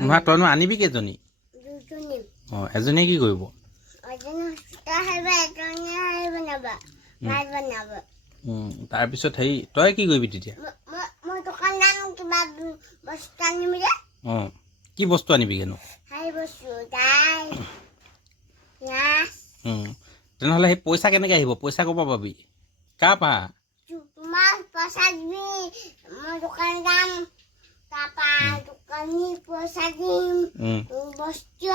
নহয় তইনো আনিবি কেইজনী? দুজনী অঁ এজনীয়ে কি কৰিব? তাৰপিছত হেৰি তই কি কৰিবি তেতিয়া? অঁ কি বস্তু পিঁয়াজ। উম, তেনেহ'লে সেই পইচা কেনেকৈ আহিব? পইচা ক'ৰ পৰা পাবি? কাৰ পৰা? দিবি মই দোকান যাম তাৰপা দোকানী পইচা দিম বস্তু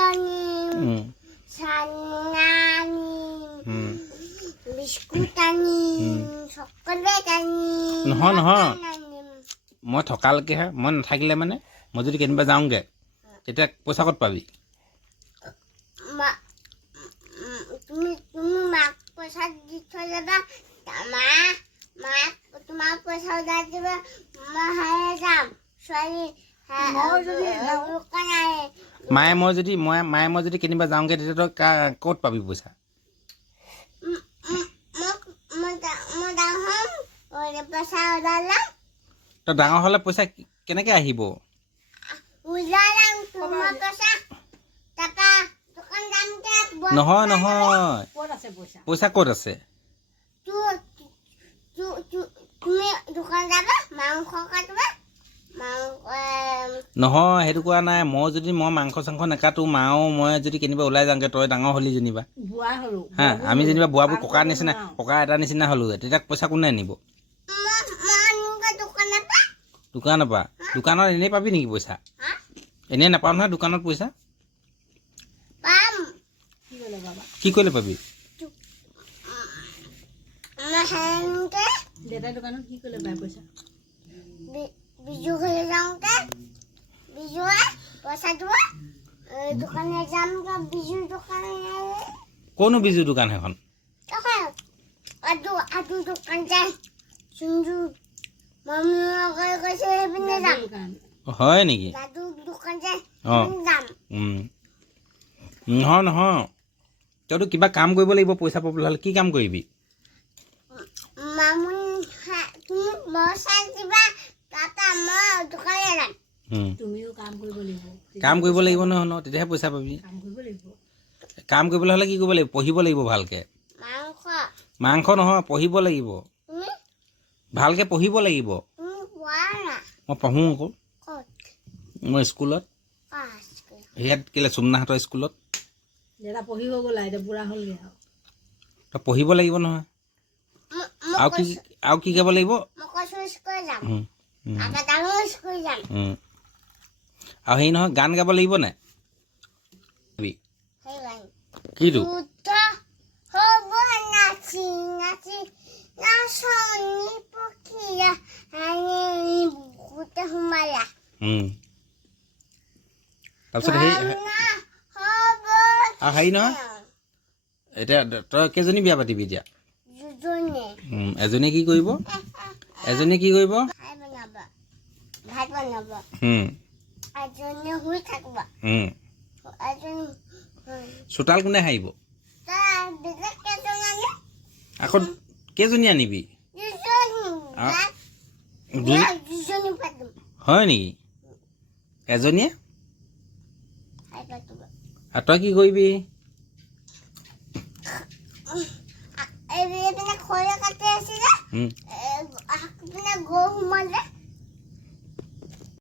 উম, চানা বিস্কুট আনিম চকলেট আনিম নহয়, নহয়। মই থকালৈকেহে মই নাথাকিলে মানে মই যদি কেনিবা যাওঁগৈ তেতিয়া পইচা ক'ত পাবি তুমি তুমি মাক পইচা দি থৈ যাবা তা- মা মাক তোমাৰ পইচা উলিয়াই দিবা মই হাৰে যাম ছোৱালী হা- মই যদি যাওঁ? দোকান আহে মায়ে মই যদি মই মায়ে মই যদি কেনিবা যাওঁগৈ তেতিয়া তই কা- ক'ত পাবি পইচা? তই ডাঙৰ হ'লে পইচা কেনেকৈ আহিব? নহয় নহয়। ক'ত আছে পইচা? ক'ত আছে? তো- তো- তো- তুমি দোকান যাবা মাংস কাটিবা। নহয় সেইটো কোৱা নাই মই যদি মই মাংস চাংস নাকাটো মাও মই যদি কেনিবা ওলাই যাওঁগৈ তই ডাঙৰ হ'লি যেনিবা হা আমি যেনিবা বুঢ়াবোৰ ককাৰ নিচিনা ককা এটা নিচিনা হ'লোগৈ তেতিয়া পইচা কোনে আনিব দোকানৰ পৰা দোকানত এনেই পাবি নেকি পইচা এনেই নাপাওঁ নহয় দোকানত পইচা কি কৰিলে বাবা কি কৰিলে পাবি দেউতাই দোকানত কি কৰিলে পায় পইচা বি- বিজু হৈ যাওঁতে বিজুৱে পইচা দিব এই দোকানে যামগৈ বিজু দোকানে ক'নো বিজু দোকান তখন আদু আদু দোকান যায়। চুঞ্জু মামী লগাই গৈছে সেইপিনে যাম। হয় নেকি? দাদু দোকান। সেইপিনে যাম। নহয় নহয়। তইতো কিবা কাম কৰিব লাগিব পইচা পাবলৈ হ'লে কি কাম কৰিবি? মামুন তুমি বৰ্ষা দিবা তাৰপৰা মই যাম উম। তুমিও কাম কৰিব লাগিব। কাম কৰিব লাগিব নহয় ন তেতিয়াহে পইচা পাবি। কাম কৰিব লাগিব। কাম কৰিবলৈ হ'লে কি কৰিব লাগিব? পঢ়িব লাগিব ভালকৈ। মাংস। মাংস নহয় পঢ়িব লাগিব। ভালকৈ পঢ়িব লাগিব। মই পঢ়োঁ আকৌ। মই স্কুলত। সেয়াত কেলৈ চুমনাহঁতৰ স্কুলত। দেউতা পঢ়ি হৈ গ'ল এতিয়া বুঢ়া হ'লগৈ আৰু। তই পঢ়িব লাগিব নহয়। আৰু কি আৰু কি গাব লাগিব? আৰু হেৰি নহয় গান গাব লাগিব নাই কিটো। তাৰপিছত হ'ব আৰু হেৰি নহয় এতিয়া তই কেইজনী বিয়া পাতিবি এতিয়া? এজনীয়ে কি কৰিব? এজনীয়ে কি কৰিব? ভাত বনাব। চোতাল কোনে আনি আকৌ কেইজনী আনিবি? হয় নেকি? এজনীয়ে? তই কি কৰিবি? এইপিনে খৰিয়া কাটি আছিলে উম, পিনে গৰু সোমালে